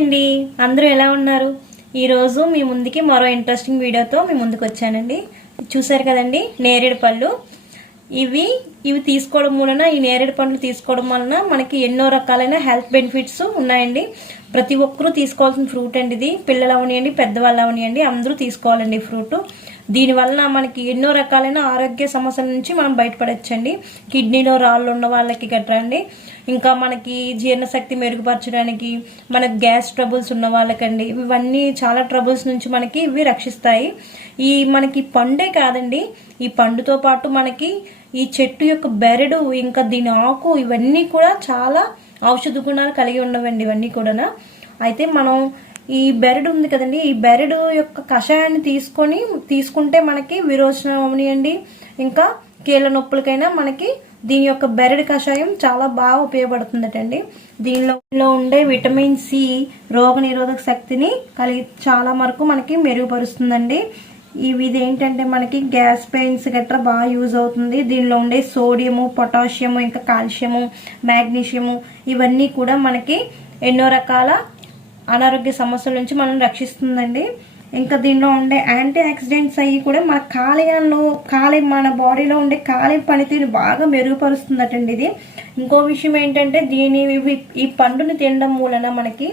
అండి, అందరూ ఎలా ఉన్నారు? ఈరోజు మీ ముందుకి మరో ఇంట్రెస్టింగ్ వీడియోతో మీ ముందుకు వచ్చానండి. చూసారు కదండి, నేరేడు పళ్ళు. ఇవి తీసుకోవడం వలన, ఈ నేరేడు పండ్లు తీసుకోవడం వలన మనకి ఎన్నో రకాలైన హెల్త్ బెనిఫిట్స్ ఉన్నాయండి. ప్రతి ఒక్కరూ తీసుకోవాల్సిన ఫ్రూట్ అండి ఇది. పిల్లలు అవనియండి, పెద్దవాళ్ళు అవనియండి, అందరూ తీసుకోవాలండి ఈ ఫ్రూట్. దీనివల్ల మనకి ఎన్నో రకాలైన ఆరోగ్య సమస్యల నుంచి మనం బయటపడచ్చండి. కిడ్నీలో రాళ్ళు ఉన్న వాళ్ళకి గట్రా అండి, ఇంకా మనకి జీర్ణశక్తి మెరుగుపరచడానికి, మనకి గ్యాస్ ట్రబుల్స్ ఉన్న వాళ్ళకండి, ఇవన్నీ చాలా ట్రబుల్స్ నుంచి మనకి ఇవి రక్షిస్తాయి. మనకి పండే కాదండి, ఈ పండుతో పాటు మనకి ఈ చెట్టు యొక్క బెరడు, ఇంకా దీని ఆకు, ఇవన్నీ కూడా చాలా ఔషధ గుణాలు కలిగి ఉన్నవండి ఇవన్నీ కూడా. అయితే మనం ఈ బెరడు ఉంది కదండి, ఈ బెరడు యొక్క కషాయాన్ని తీసుకుంటే మనకి విరోచనం అవనియండి, ఇంకా కీళ్ళ నొప్పులకైనా మనకి దీని యొక్క బెరడు కషాయం చాలా బాగా ఉపయోగపడుతుందటండి. దీనిలో ఉండే విటమిన్ సి రోగ నిరోధక శక్తిని చాలా వరకు మనకి మెరుగుపరుస్తుందండి. ఇదేంటంటే మనకి గ్యాస్ పెయిన్స్ గట్రా బాగా యూజ్ అవుతుంది. దీనిలో ఉండే సోడియము, పొటాషియము, ఇంకా కాల్షియము, మ్యాగ్నీషియము, ఇవన్నీ కూడా మనకి ఎన్నో రకాల అనారోగ్య సమస్యల నుంచి మనం రక్షిస్తుందండి. ఇంకా దీనిలో ఉండే యాంటీ ఆక్సిడెంట్స్ అవి కూడా మన మన బాడీలో ఉండే కాలేయం పనితీరు బాగా మెరుగుపరుస్తుందటండి ఇది. ఇంకో విషయం ఏంటంటే ఈ పండుని తినడం మూలన మనకి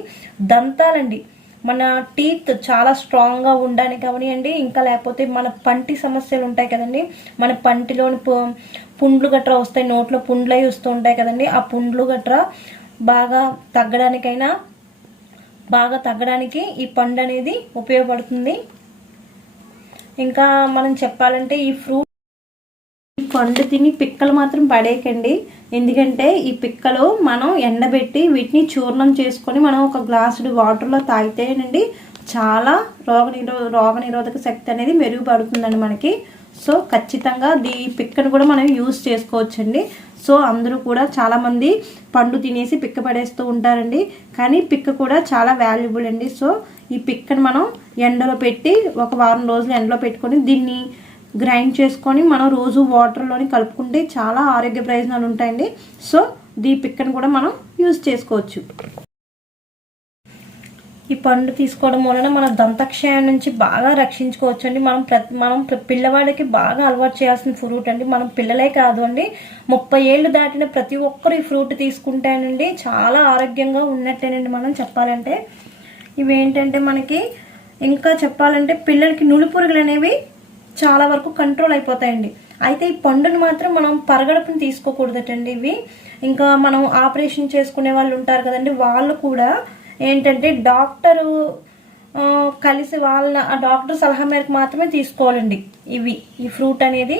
దంతాలండి, మన టీత్ చాలా స్ట్రాంగ్ గా ఉండడానికి అవనియండి, ఇంకా లేకపోతే మన పంటి సమస్యలు ఉంటాయి కదండి, మన పంటిలోని పుండ్లు గట్రా వస్తాయి, నోట్లో పుండ్లు అవి వస్తూ ఉంటాయి కదండి, ఆ పుండ్లు గట్రా బాగా తగ్గడానికి ఈ పండు అనేది ఉపయోగపడుతుంది. ఇంకా మనం చెప్పాలంటే ఈ పండు తిని పిక్కలు మాత్రం పడేయకండి. ఎందుకంటే ఈ పిక్కలు మనం ఎండబెట్టి వీటిని చూర్ణం చేసుకొని మనం ఒక గ్లాసుడు వాటర్లో తాగితేనండి చాలా రోగ నిరోధక శక్తి అనేది మెరుగుపడుతుందండి మనకి. సో ఖచ్చితంగా ఈ పిక్కను కూడా మనం యూజ్ చేసుకోవచ్చండి. సో అందరూ కూడా చాలా మంది పండు తినేసి పిక్క పడేస్తూ ఉంటారండి, కానీ పిక్క కూడా చాలా వాల్యుబుల్ అండి. సో ఈ పిక్కను మనం ఎండలో పెట్టి ఒక వారం రోజులు ఎండలో పెట్టుకొని దీన్ని గ్రైండ్ చేసుకొని మనం రోజు వాటర్లోని కలుపుకుంటే చాలా ఆరోగ్య ప్రయోజనాలు ఉంటాయండి. సో ఈ పిక్కను కూడా మనం యూజ్ చేసుకోవచ్చు. ఈ పండు తీసుకోవడం వలన మన దంతక్షయం నుంచి బాగా రక్షించుకోవచ్చు అండి. మనం పిల్లవాడికి బాగా అలవాటు చేయాల్సిన ఫ్రూట్ అండి. మనం పిల్లలే కాదు అండి, 30 ఏళ్ళు దాటిన ప్రతి ఒక్కరు ఈ ఫ్రూట్ తీసుకుంటేనండి చాలా ఆరోగ్యంగా ఉన్నట్టేనండి. మనం చెప్పాలంటే ఇవేంటంటే మనకి ఇంకా చెప్పాలంటే పిల్లలకి నులిపురుగులు అనేవి చాలా వరకు కంట్రోల్ అయిపోతాయండి. అయితే ఈ పండుని మాత్రం మనం పరగడుపుని తీసుకోకూడదటండి. ఇంకా మనం ఆపరేషన్ చేసుకునే వాళ్ళు ఉంటారు కదండి, వాళ్ళు కూడా ఏంటంటే డాక్టరు కలిసి ఆ డాక్టర్ సలహా మేరకు మాత్రమే తీసుకోవాలండి. ఈ ఫ్రూట్ అనేది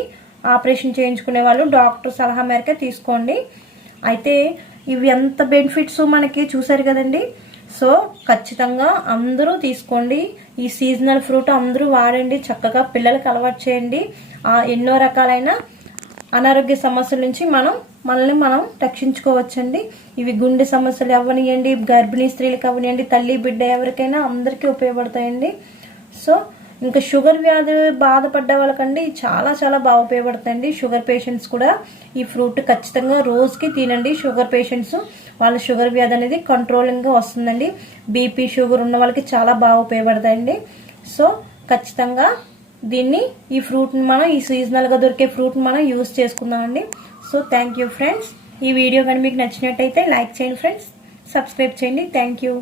ఆపరేషన్ చేయించుకునే వాళ్ళు డాక్టర్ సలహా మేరకే తీసుకోండి. అయితే ఇవి ఎంత బెనిఫిట్స్ మనకి చూసారు కదండి. సో ఖచ్చితంగా అందరూ తీసుకోండి. ఈ సీజనల్ ఫ్రూట్ అందరూ వాడండి, చక్కగా పిల్లలకు అలవాటు చేయండి. ఎన్నో రకాలైన అనారోగ్య సమస్యల నుంచి మనల్ని మనం రక్షించుకోవచ్చండి. ఇవి గుండె సమస్యలు అవ్వనియండి, గర్భిణీ స్త్రీలకు అవ్వనియండి, తల్లి బిడ్డ ఎవరికైనా అందరికీ ఉపయోగపడతాయండి. సో ఇంకా షుగర్ వ్యాధి బాధపడ్డ వాళ్ళకండి చాలా చాలా బాగా ఉపయోగపడతాయండి. షుగర్ పేషెంట్స్ కూడా ఈ ఫ్రూట్ ఖచ్చితంగా రోజుకి తినండి. షుగర్ పేషెంట్స్ వాళ్ళ షుగర్ వ్యాధి అనేది కంట్రోలింగ్గా వస్తుందండి. బీపీ షుగర్ ఉన్న వాళ్ళకి చాలా బాగా ఉపయోగపడతాయండి. సో ఖచ్చితంగా ఈ ఫ్రూట్ని మనం ఈ సీజనల్గా దొరికే ఫ్రూట్ని మనం యూజ్ చేసుకుందామండి. So thank you friends. ఈ వీడియో కానీ మీకు నచ్చినట్టయితే లైక్ చేయండి ఫ్రెండ్స్, సబ్స్క్రైబ్ చేయండి. Thank you.